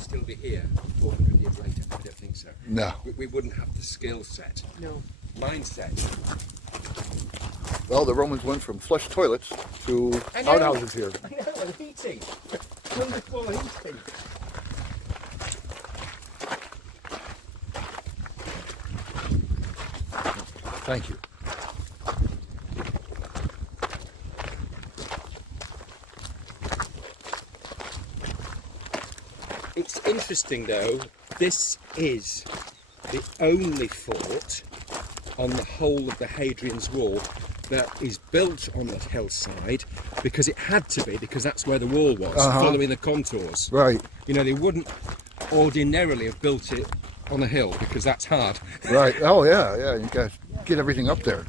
still be here 400 years later? I don't think so. No. We wouldn't have the skill set. No. Mindset. Well, the Romans went from flush toilets to outhouses here. I know, and heating. Wonderful heating. Thank you. It's interesting though, this is the only fort on the whole of the Hadrian's wall that is built on that hillside because it had to be, because that's where the wall was, following the contours. Right. You know, they wouldn't ordinarily have built it on a hill because that's hard. Right. Oh, yeah, yeah. You got to get everything up there.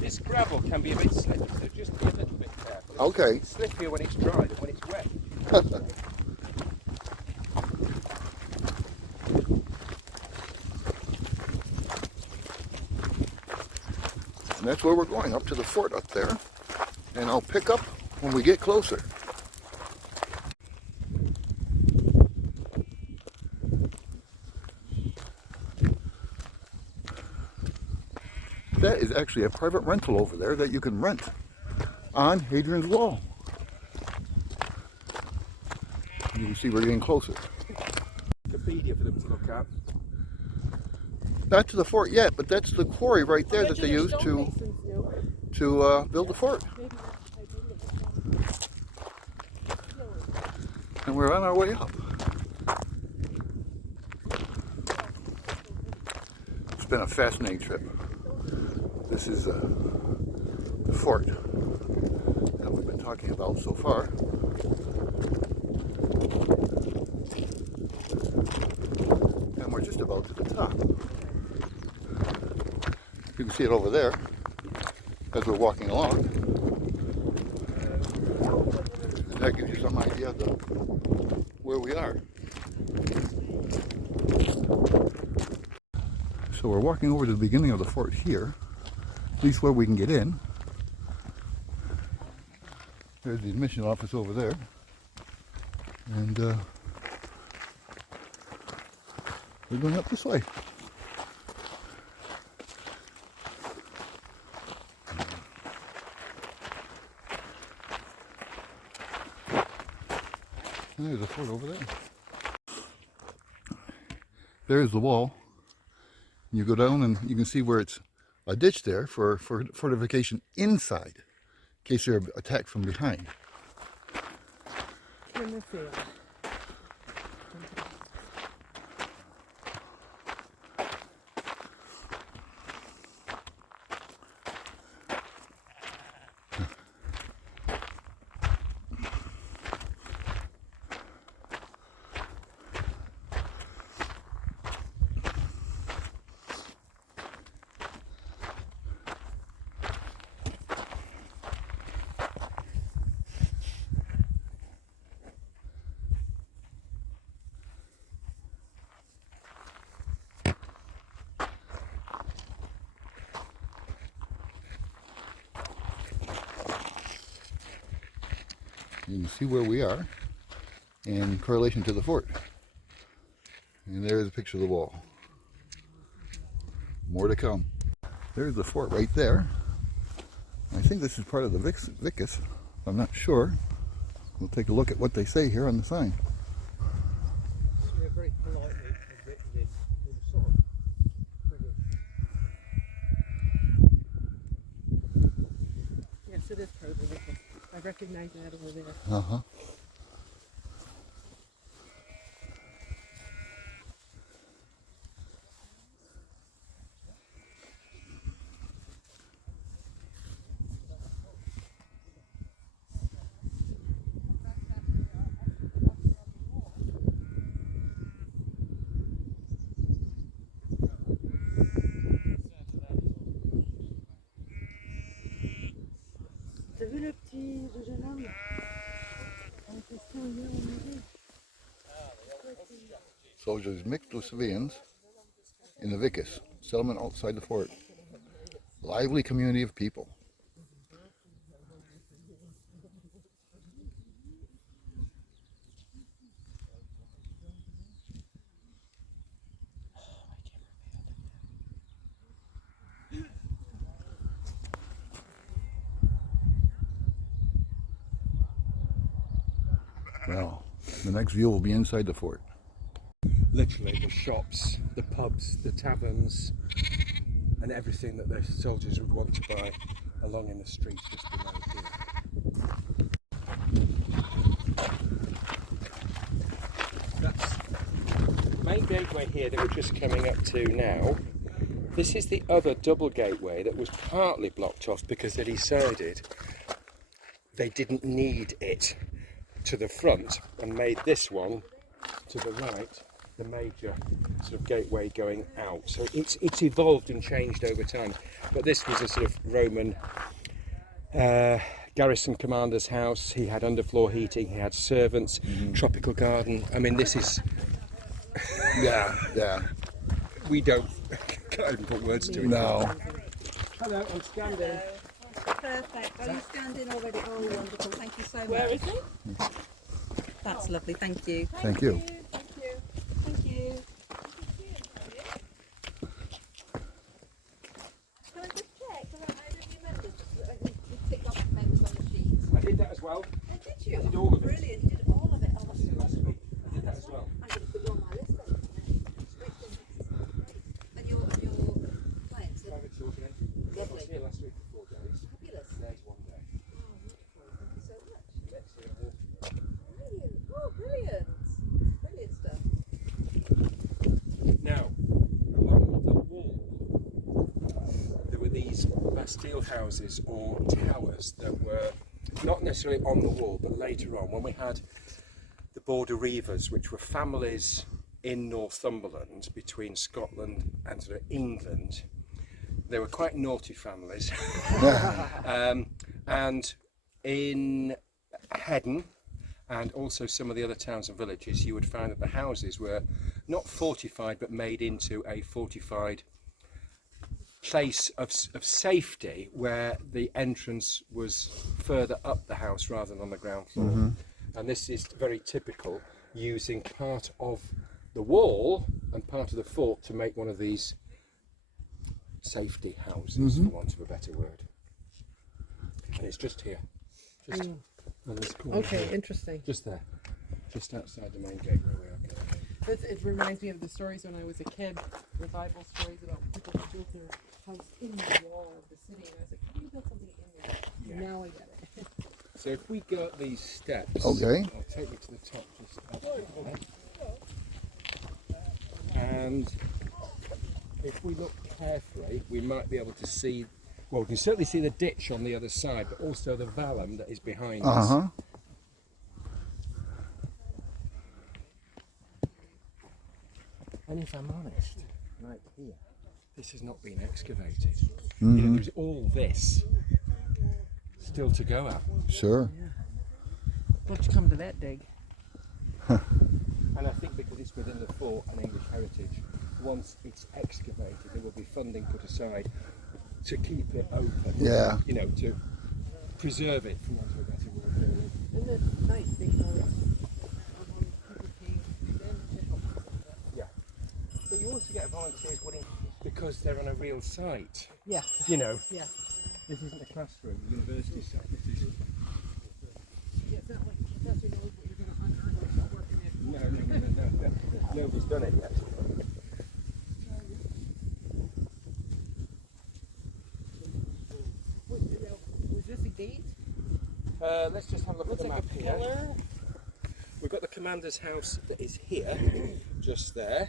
This gravel can be a bit slippery, so just be a little bit careful. Okay. It's slippier when it's dry than when it's wet. And that's where we're going, up to the fort up there. And I'll pick up when we get closer. That is actually a private rental over there that you can rent on Hadrian's Wall. You can see we're getting closer. Wikipedia for them to look at. Not to the fort yet, but that's the quarry right there that they used to build the fort. And we're on our way up. It's been a fascinating trip. This is the fort that we've been talking about so far. And we're just about to the top. You can see it over there as we're walking along. And that gives you some idea of where we are. So we're walking over to the beginning of the fort here, at least where we can get in. There's the admission office over there. And we're going up this way. And there's a fort over there. There's the wall. You go down and you can see where it's a ditch there for fortification inside, in case they're attacked from behind. You can see where we are in correlation to the fort. And there's a picture of the wall. More to come. There's the fort right there. I think this is part of the Vicus. I'm not sure. We'll take a look at what they say here on the sign. They're very politely written in sort of British. Yes, it is probably Vicus. I recognise that over there. Uh-huh. T'as vu le petit jeune homme? Soldiers mixed with civilians in the Vicus, settlement outside the fort. Lively community of people. Well, the next view will be inside the fort. Literally the shops, the pubs, the taverns, and everything that the soldiers would want to buy along in the streets just below here. That's the main gateway here that we're just coming up to now. This is the other double gateway that was partly blocked off because they decided they didn't need it to the front and made this one to the right the major sort of gateway going out. So it's evolved and changed over time, but this was a sort of Roman garrison commander's house. He had underfloor heating, he had servants, tropical garden. I mean, this is Yeah. we don't can't even put words to it. No. Hello, I'm standing. Perfect. Are you standing already? Oh, wonderful. Thank you so much. Where is it? That's lovely. Thank you. Thank you. Thank you. Can I just check? I don't remember. You ticked off the names on the sheet. I did that as well. Oh, did you? I did all of it. Brilliant. You did all of it. Oh, that's Last week I did that as well. I'm going to put you on my list then. And your clients? Private children. I Lovely. was here last week for 4 days. Fabulous. There's 1 day. Thank you so much. Next year I'm walking. Brilliant. Oh, brilliant. Brilliant stuff. Now, along the wall, there were these Bastille houses or towers that were not necessarily on the wall, but later on, when we had the Border Reivers, which were families in Northumberland between Scotland and sort of England. They were quite naughty families. And in Hedden and also some of the other towns and villages, you would find that the houses were not fortified but made into a fortified place of safety where the entrance was further up the house rather than on the ground floor. And this is very typical, using part of the wall and part of the fort to make one of these safety houses, for want of a better word. And it's just here, just on this corner. Okay, here. interesting. Just there, just outside the main gate where we are currently. It reminds me of the stories when I was a kid, the Bible stories about people who built their house in the wall of the city. And I was like, how do you build something in there? Yeah. Now I get it. So if we go up these steps, Okay. I'll take you to the top just up there. And if we look carefully, we might be able to see, well, we can certainly see the ditch on the other side, but also the vallum that is behind us. And if I'm honest, right here, this has not been excavated. You know, there's all this still to go at. Sure. Let's come to that dig. And I think because it's within the fort and English heritage, once it's excavated, there will be funding put aside to keep it open. Yeah. You know, to preserve it, for want of a better word, really. Isn't it nice because people came then to help us? Yeah. But you also get volunteers willing, because they're on a real site. Yes. You know, Yes. this isn't a classroom, a university site. This is Yeah, it's not like the professor knows what you're going to unearth when you start working it. no. Nobody's done it yet. Was this a gate? Let's just have a look Looks at the like map a here. pillar. We've got the commander's house that is here, just there.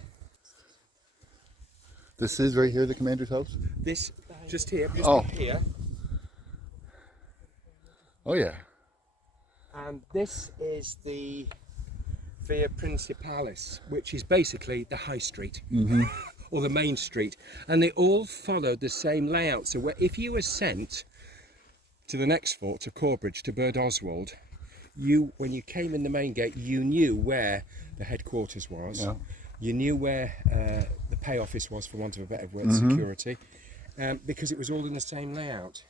This is right here, the commander's house? This, just here, just Oh. up here. Oh, yeah. And this is the Via Principalis, which is basically the high street, or the main street. And they all followed the same layout. So if you were sent to the next fort, to Corbridge, to Bird Oswald, when you came in the main gate, you knew where the headquarters was. Yeah. You knew where the pay office was, for want of a better word, security, because it was all in the same layout.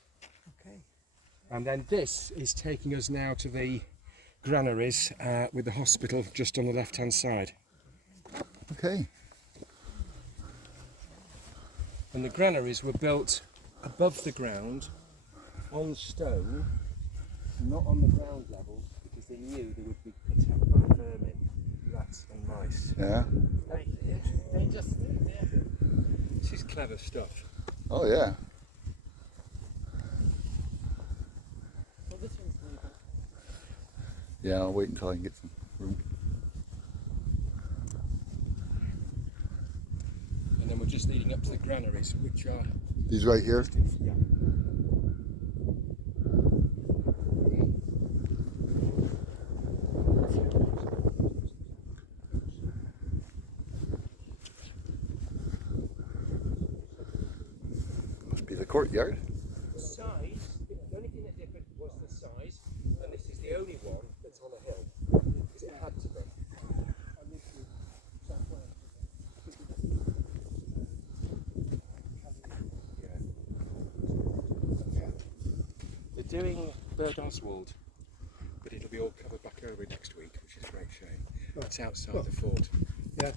Okay. And then this is taking us now to the granaries with the hospital just on the left-hand side. Okay. And the granaries were built above the ground, on stone, not on the ground level, because they knew they would be attacked by vermin, rats and mice. Yeah. They just, yeah. This is clever stuff. Oh yeah. Well, this one's labeled. Yeah, I'll wait until I can get some room. And then we're just leading up to the granaries, which are... These right here? Yeah. Must be the courtyard. Size, the only thing that differed was the size, and this is the only one that's on a hill, because it had to be. They're doing Bird Oswald, but it'll be all covered back over next week, which is a great shame. It's outside the fort. Yeah.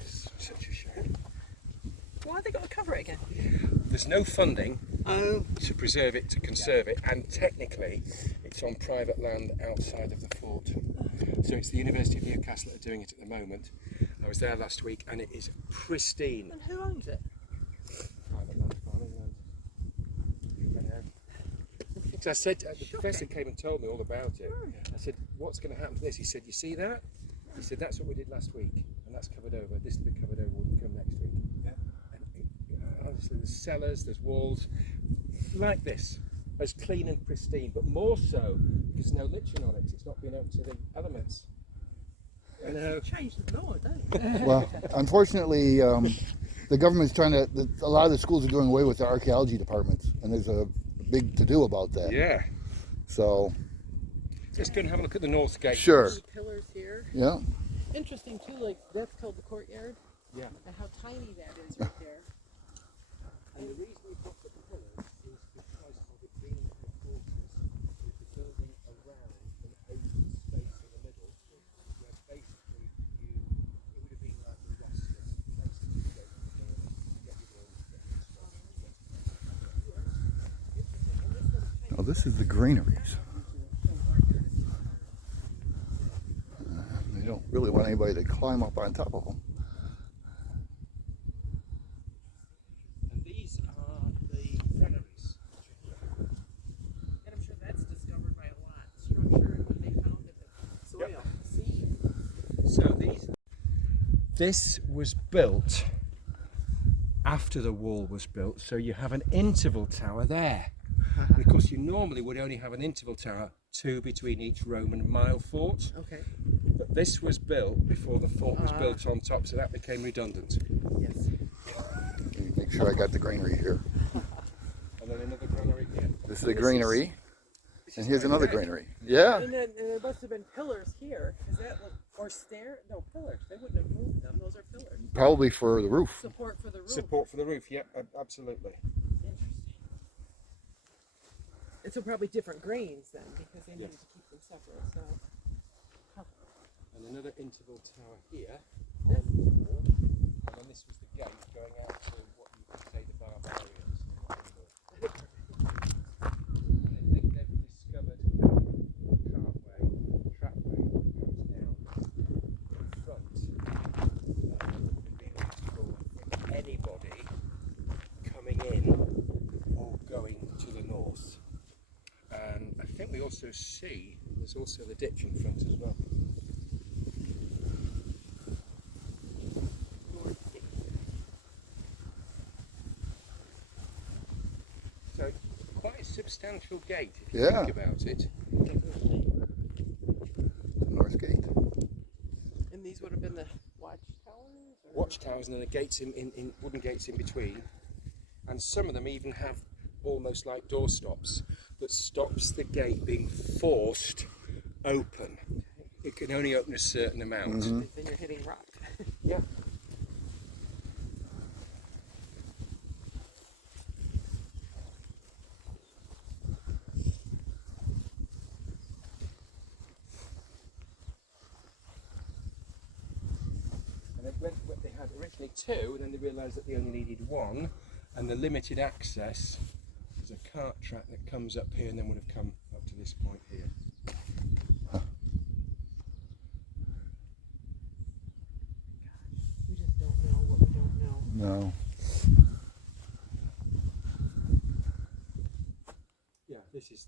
It's such a shame. Why are they going to cover it again? There's no funding to preserve it, to conserve it, and technically it's on private land outside of the fort. So it's the University of Newcastle that are doing it at the moment. I was there last week and it is pristine. And who owns it? Private land, farming land. So I said, the professor came and told me all about it. I said, what's going to happen to this? He said, you see that? He said, that's what we did last week, and that's covered over. This will be covered over when you come next week. Yeah. And obviously there's cellars, there's walls, like this, as clean and pristine, but more so because no liching on it. It's not been out to the elements. I know. Changed the law, don't it? Well, unfortunately, the government's trying to. A lot of the schools are doing away with their archaeology departments, and there's a big to-do about that. Yeah. So. Let's go and have a look at the north gate. Sure. The pillars here. Yeah. Interesting too, like that's called the courtyard. Yeah. And how tiny that is right there. And the reason we put the pillars is because of it being the headquarters, with the building around an open space in the middle, where basically it would have been like the restless place to go to the morning, get your rooms, get your instructions, Now this is the granaries. They don't really want anybody to climb up on top of them. And these are the granaries. And I'm sure that's discovered by a lot. Structure and what they found in the soil. Seed. So this was built after the wall was built, so you have an interval tower there. Because you normally would only have an interval tower, 2 between each Roman mile fort. Okay. But this was built before the fort was built on top, so that became redundant. Yes. Let me make sure I got the granary here. And then another granary here. This is the granary, and here's another granary. Yeah. And then there must have been pillars here. Is that like, or stair? No, pillars. They wouldn't have moved them. Those are pillars. Probably for the roof. Support for the roof. Support for the roof, yeah, absolutely. Interesting. And so probably different grains then, because they needed to keep them separate. So. And another interval tower here. This. And then this was the gate going out to what you could say the barbarians. And I think they've discovered a cartway, trapway that goes down in front. Would be useful for anybody coming in or going to the north. And I think we also see there's also the ditch in front as well. So quite a substantial gate if you Yeah. think about it. North gate. And these would have been the watchtowers? Or? Watchtowers and then the gates in wooden gates in between. And some of them even have almost like doorstops that stops the gate being forced open. It can only open a certain amount. Mhm. Then you're hitting rock. Yeah. And they had originally two, and then they realised that they only needed one, and the limited access is a cart track that comes up here and then would have come up to this point here. We just don't know what we don't know. No. Yeah, this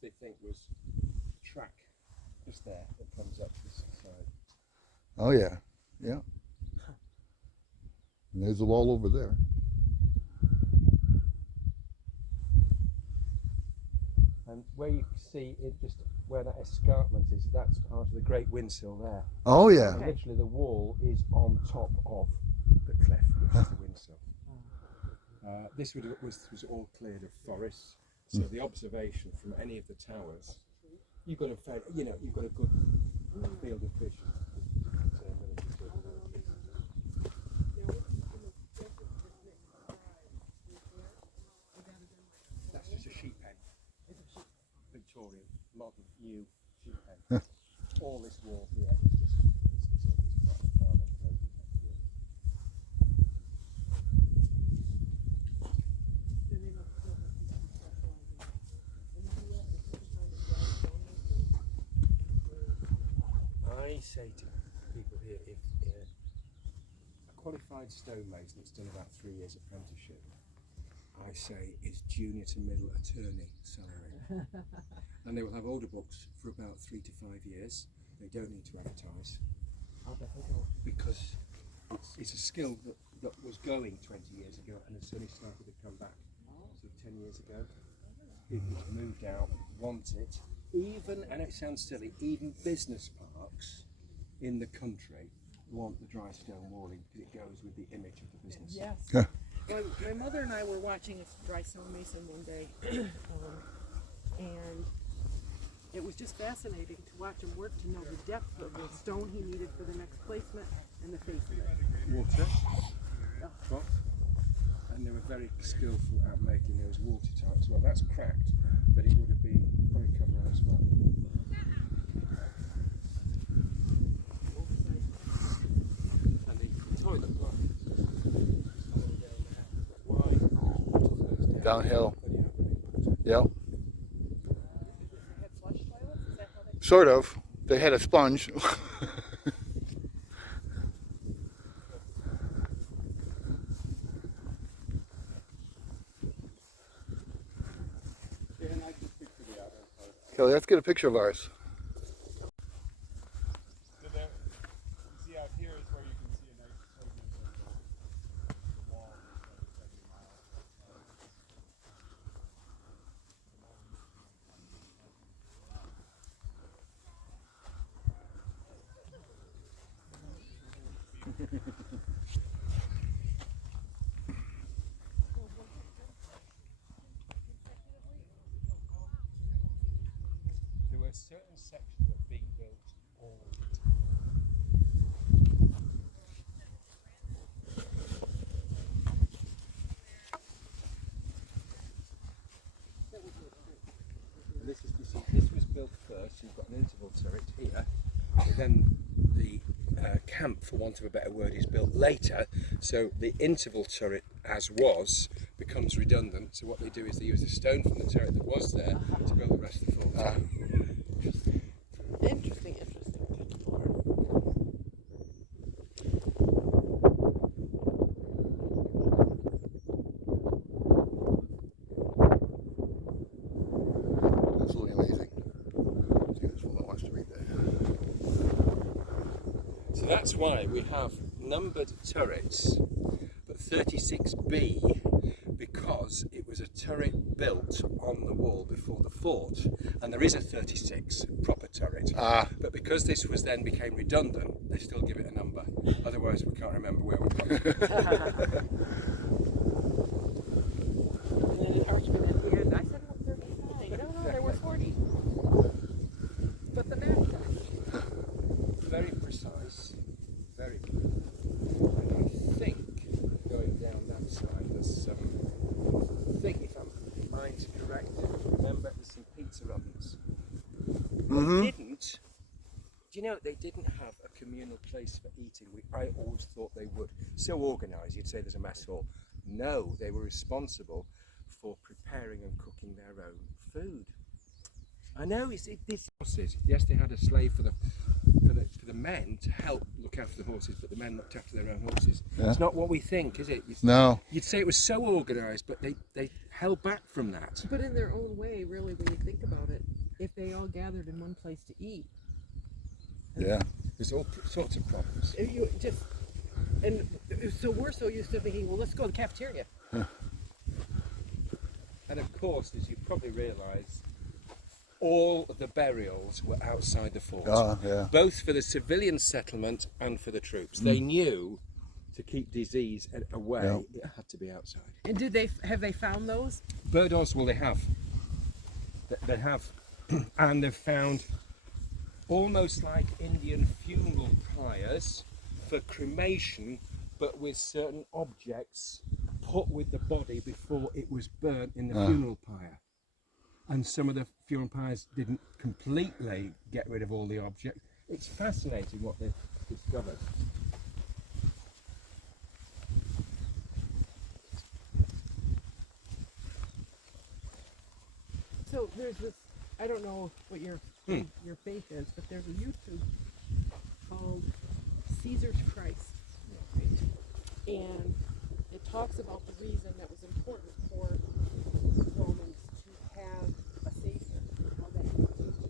they think was a track just there that comes up this side. Oh yeah. Yeah. And there's the wall over there. And where you see it, just where that escarpment is, that's part of the Great Windsill there. Oh yeah. So literally, the wall is on top of the cliff, which is the Windsill. This was all cleared of forests, so the observation from any of the towers, you've got a good field of vision. That's just a sheep pen. Victorian, modern, new sheep pen. All this wall here is quite a farming road. I say to people here, if a qualified stonemason that's done about 3 years apprenticeship, I say is junior to middle attorney salary. And they will have order books for about 3 to 5 years. They don't need to advertise because it's a skill that was going 20 years ago and has only started to come back sort of 10 years ago. People have moved out, want it. Even, and it sounds silly, even business parks in the country want the dry stone walling because it goes with the image of the business. Yes. Yeah. My mother and I were watching a dry stonemason one day, and it was just fascinating to watch him work, to know the depth of the stone he needed for the next placement and the face of it. Water, what? And they were very skillful at making those watertight as well. That's cracked, but it would have been probably covered as well. And the toilet Downhill. Yeah. They had flush toilets? Is that how they... Sort of. They had a sponge. Kelly, let's get a picture of ours. So there, you see out here is where you can see a nice segment of the wall that's like 70 miles. There were certain sections that were being built all the time. And this was built first. You've got an interval turret here, but then the camp, for want of a better word, is built later. So the interval turret, as was, becomes redundant. So what they do is they use the stone from the turret that was there to build the rest of the fort. Interesting. Absolutely amazing. See, this woman wants to read that. So that's why we have numbered turrets, but 36B, because it was a turret built on the wall before the fort, and there is a 36 proper turret. But because this was then became redundant, they still give it a number. Otherwise, we can't remember where we got it. And then an argument at the end. I said 39. No, there were 40. But the math Mhm. They didn't. Do you know they didn't have a communal place for eating? I always thought they would. So organised, you'd say there's a mess hall. No, they were responsible for preparing and cooking their own food. I know this. Yes, they had a slave for the men to help look after the horses, but the men looked after their own horses. Yeah. It's not what we think, is it? No. You'd say it was so organised, but they held back from that. But in their own way, really, when you think about it, if they all gathered in one place to eat, Yeah. There's all sorts of problems. if you just, and so we're so used to thinking, well, let's go to the cafeteria. And of course, as you probably realise, all of the burials were outside the fort. Yeah. Both for the civilian settlement and for the troops. They knew to keep disease away, Yeah. it had to be outside. And have they found those? Birdos, well, they have. They have. And they've found almost like Indian funeral pyres for cremation, but with certain objects put with the body before it was burnt in the funeral pyre. And some of the funeral pyres didn't completely get rid of all the objects. It's fascinating what they've discovered. So there's this, I don't know what your faith is, but there's a YouTube called Caesar's Christ. Right? And it talks about the reason that was important for Romans to have a savior, how that he was used to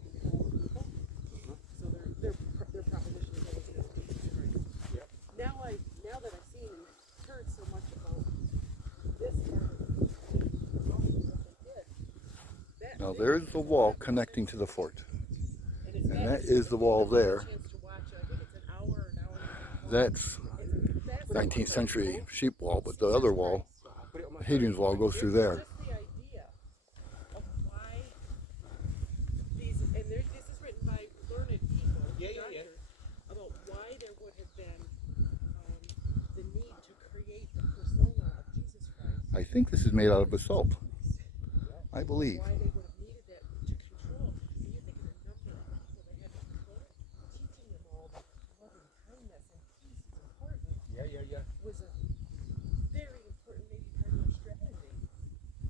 control people. So their proposition is that it was Jesus Christ. Yep. Now that I've seen and heard so much about this part of what they did, Now there's the wall connecting to the fort. and And that is the wall there. chance to watch, I think it's an hour and a half. That's 19th century sheep wall, but the other wall, Hadrian's wall, goes through there. Just the idea of why these, and this is written by learned people, doctors, about why there would have been the need to create the persona of Jesus Christ. I think this is made out of basalt. I believe. Why they would have needed it to control. And you think of the number of people they had to control, teaching them all that love and kindness and peace is important. Yeah. Was a very important maybe part of their strategy,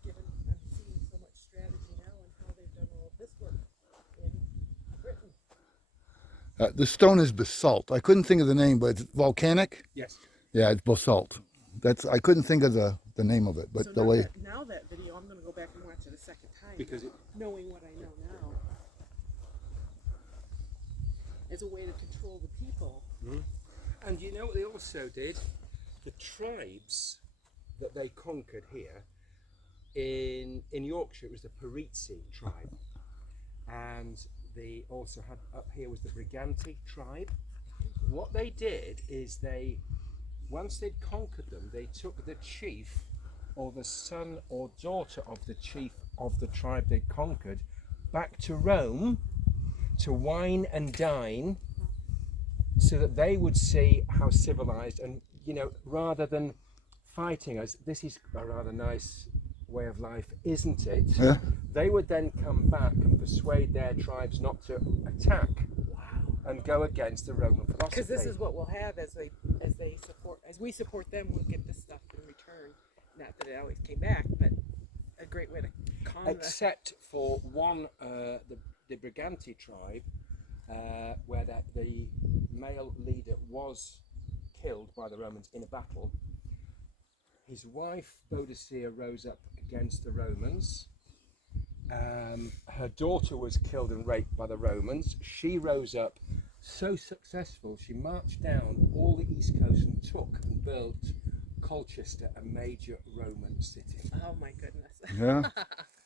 given I'm seeing so much strategy now and how they've done all of this work in Britain. The stone is basalt. I couldn't think of the name, but it's volcanic. Yes. Yeah, it's basalt. I couldn't think of the name of it, but So the now way. that video, I'm going to go back and watch it a second time. Because it, knowing what I know now, as a way to control the people. and you know what they also did? The tribes that they conquered here in Yorkshire, it was the Parizzi tribe, and they also had up here was the Briganti tribe. What they did is once they'd conquered them, they took the chief or the son or daughter of the chief of the tribe they'd conquered back to Rome to wine and dine, so that they would see how civilized, and rather than fighting us, this is a rather nice way of life, isn't it? Yeah. They would then come back and persuade their tribes not to attack and go against the Roman philosophy. Because this is what we'll have as we support them, we'll get this stuff in return. Not that it always came back, but a great way to combat. Except for one, the Briganti tribe, where the male leader was killed by the Romans in a battle. His wife Boadicea rose up against the Romans. Her daughter was killed and raped by the Romans. She rose up, so successful, she marched down all the east coast and took and built Colchester, a major Roman city. Oh my goodness. Yeah.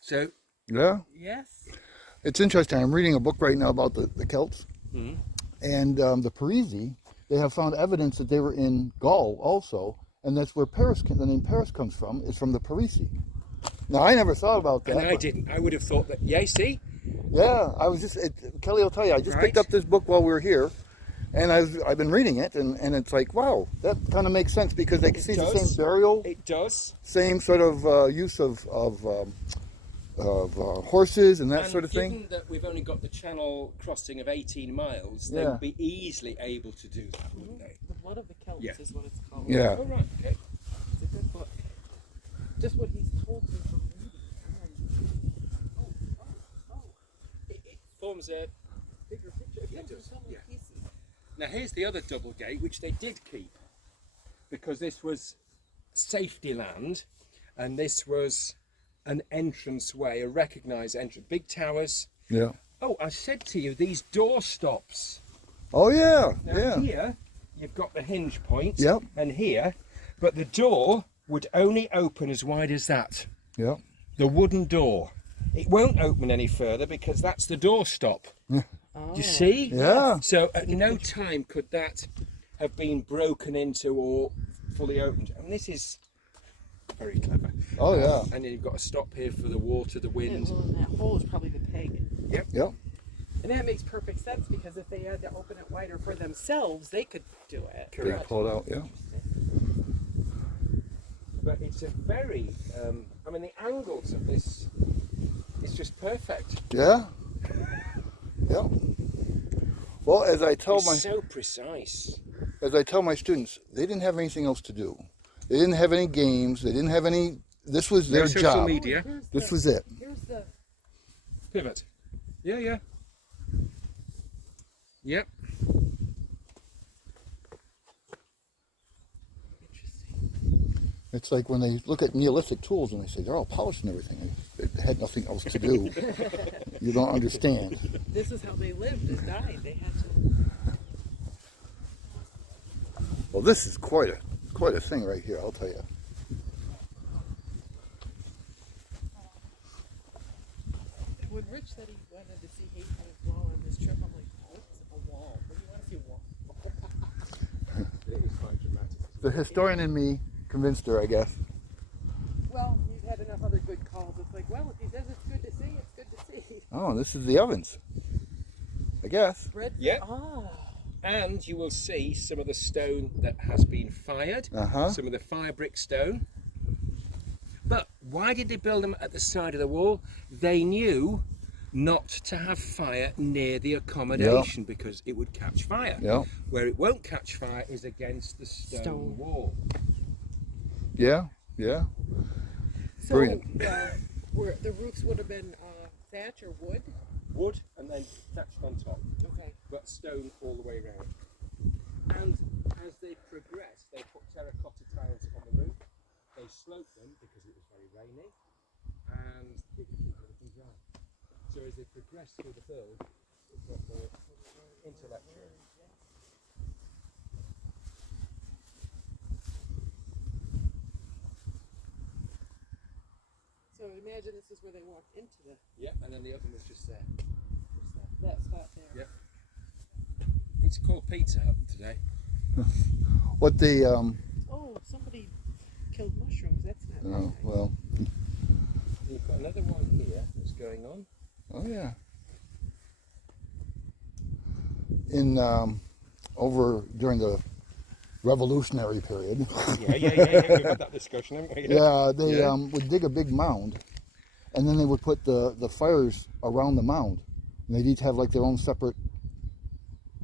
So, Yeah. Yes. It's interesting. I'm reading a book right now about the Celts. Mhm. And the Parizzi, they have found evidence that they were in Gaul also, and that's where the name Paris comes from, is from the Parizzi. Now, I never thought about that. and I but- didn't. I would have thought that. Yeah, see, Yeah, I was Kelly will tell you, I just picked Right. up this book while we were here, and I've been reading it, and it's like, wow, that kind of makes sense, because they can see the does. same burial, it does. same sort of use of horses and that And sort of thing. given that we've only got the channel crossing of 18 miles, they Yeah. would be easily able to do that, wouldn't they? The Blood of the Celts Yeah. is what it's called. Yeah. Oh, right, okay. It's a good book. Just what he's told me from reading. It forms a Bigger picture. It Yeah, it comes in does, so many yeah. pieces. Now here's the other double gate, which they did keep, because this was safety land, and this was an entrance way, a recognised entrance. Big towers. Yeah. Oh, I said to you, these door stops. Oh yeah. Now Yeah. here, you've got the hinge point, Yep. and here, but the door would only open as wide as that. Yeah. The wooden door. It won't open any further because that's the door stop. Oh. Do you see? Yeah. So at no time could that have been broken into or fully opened. And this is very clever. Oh yeah. And then you've got a stop here for the water, the And, wind. well, and that hole is probably the peg. Yep. And that makes perfect sense because if they had to open it wider for themselves, they could do it. They Correct. pull it out. Yeah. But it's a very, I mean, the angles of this is just perfect. Yeah. Yeah. Well, as I tell It's so precise. my students, they didn't have anything else to do. They didn't have any games. They didn't have any. This was their social job. media. Here's This the- was it. Here's the. Pivot. Yeah, yeah. Yep. Interesting. It's like when they look at Neolithic tools and they say they're all polished and everything. They had nothing else to do. You don't understand. This is how they lived and died. They had to. Well, this is quite a thing right here. I'll tell you. When Rich said he wanted to see Hadrian's wall on this trip, I'm like, what's a wall? What do you want to see a wall? It is quite dramatic. The historian in me convinced her, I guess. Well, we've had enough other good calls. It's like, well, if he says it's good to see, it's good to see. Oh, this is the ovens. I guess. Red. Yeah. Oh. And you will see some of the stone that has been fired, Uh-huh. some of the fire brick stone. But why did they build them at the side of the wall? They knew not to have fire near the accommodation because it would catch fire. Yeah. Where it won't catch fire is against the stone wall. Yeah. Yeah. So, Brilliant. where the roofs would have been thatch or wood. Wood and then thatched on top, Okay. but stone all the way around. And as they progressed, they put terracotta tiles on the roof. They sloped them because it was very rainy, and it would keep everything dry. So as they progressed through the build, it got more intellectual. So imagine this is where they walked into the Yeah, and then the oven was just there. that spot there. Yep. It's called Pizza Hut today. What the Oh, somebody killed mushrooms. That's not. oh, well. You've got another one here that's going on. Oh yeah. In over during the Revolutionary period. Yeah. We've had that discussion, haven't we? Yeah, they Yeah. would dig a big mound, and then they would put the fires around the mound, and they'd each have like their own separate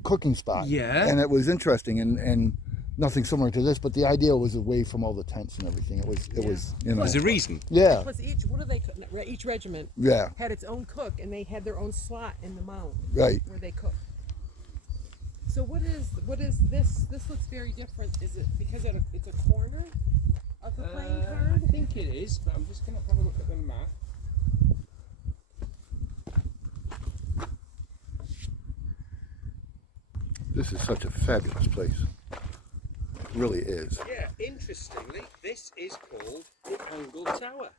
cooking spot. Yeah. And it was interesting, and nothing similar to this, but the idea was away from all the tents and everything. It was you know. There's a reason. Yeah, Plus, each regiment yeah, had its own cook, and they had their own slot in the mound right. where they cooked. So what is this? This looks very different. Is it because it's a corner of the playing card? I think it is, but I'm just going to have a look at the map. This is such a fabulous place. It really is. Yeah, interestingly, this is called the Angle Tower,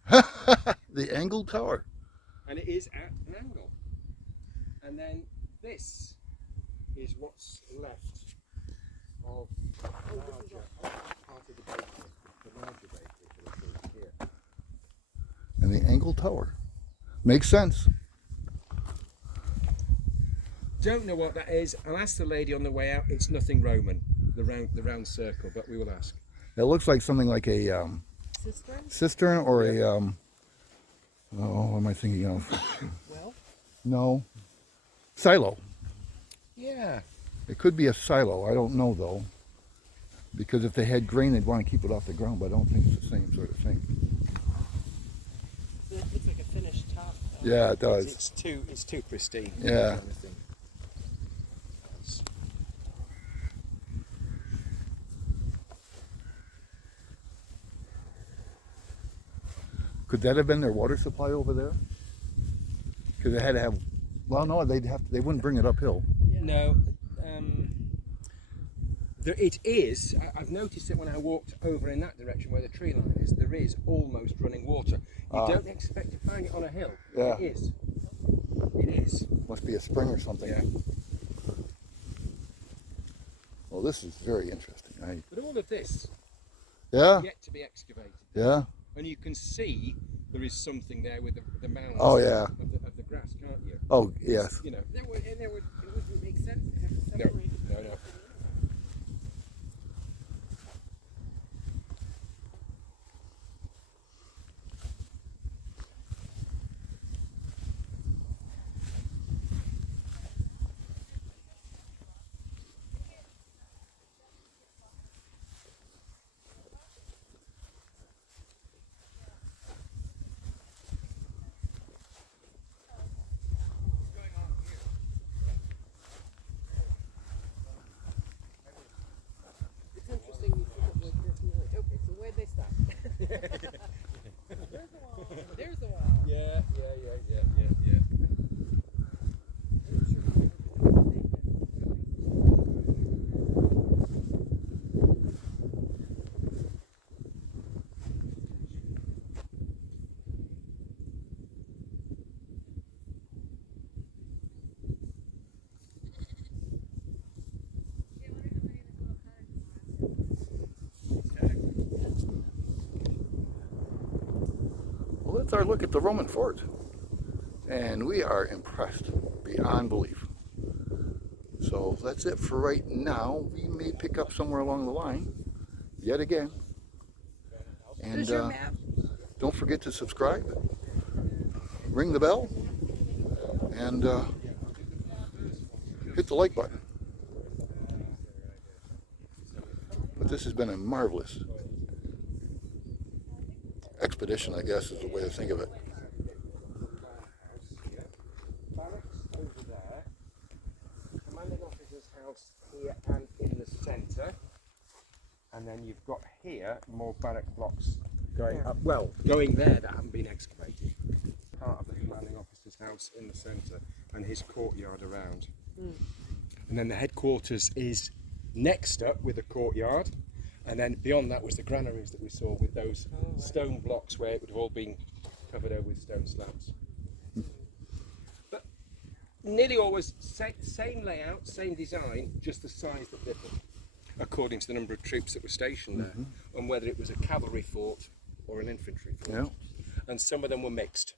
The angled tower. and it is at an angle. And then this is what's left of the larger part of the bakery, the larger bakery that is here. And the angled tower. Makes sense. Don't know what that is. I'll ask the lady on the way out. It's nothing Roman, the round circle, but we will ask. It looks like something like a Cistern? cistern or a Oh, what am I thinking of? Well, No. Silo. Yeah. It could be a silo. I don't know though. Because if they had grain, they'd want to keep it off the ground, but I don't think it's the same sort of thing. it looks like a finished top. Yeah, it does. It's too pristine. Yeah. Kind of thing. That's- Could that have been their water supply over there? Because they had to have. Well, no, they wouldn't bring it uphill. Yeah. No, it is. I've noticed that when I walked over in that direction where the tree line is, there is almost running water. You don't expect to find it on a hill. Yeah. It is. It is. Must be a spring or something. Yeah. Well, this is very interesting. But all of this Yeah, yet to be excavated, yeah. and you can see there is something there with the mounds Oh, yeah. of the grass, can't you? Oh, yes. You know. It wouldn't make sense to have it No. separated. No. It's interesting you put it like this and you're like, okay, so where'd they stop? There's the wall. There's the wall. Yeah. I'm sure we've never been able to make that. Well, that's our look at the Roman fort. And we are impressed beyond belief. So that's it for right now. We may pick up somewhere along the line yet again. And There's your map. don't forget to subscribe, ring the bell, and hit the like button. But this has been a marvelous expedition, I guess, is the way to think of it. Barracks over there, commanding officer's house here and in the centre, and then you've got here more barrack blocks going up. Well, going there that haven't been excavated. Part of the commanding officer's house in the centre and his courtyard around. And then the headquarters is next up with a courtyard. And then beyond that was the granaries that we saw with those stone blocks where it would have all been covered over with stone slabs. But nearly always same layout, same design, just the size that differed according to the number of troops that were stationed there and whether it was a cavalry fort or an infantry fort. Yeah. And some of them were mixed.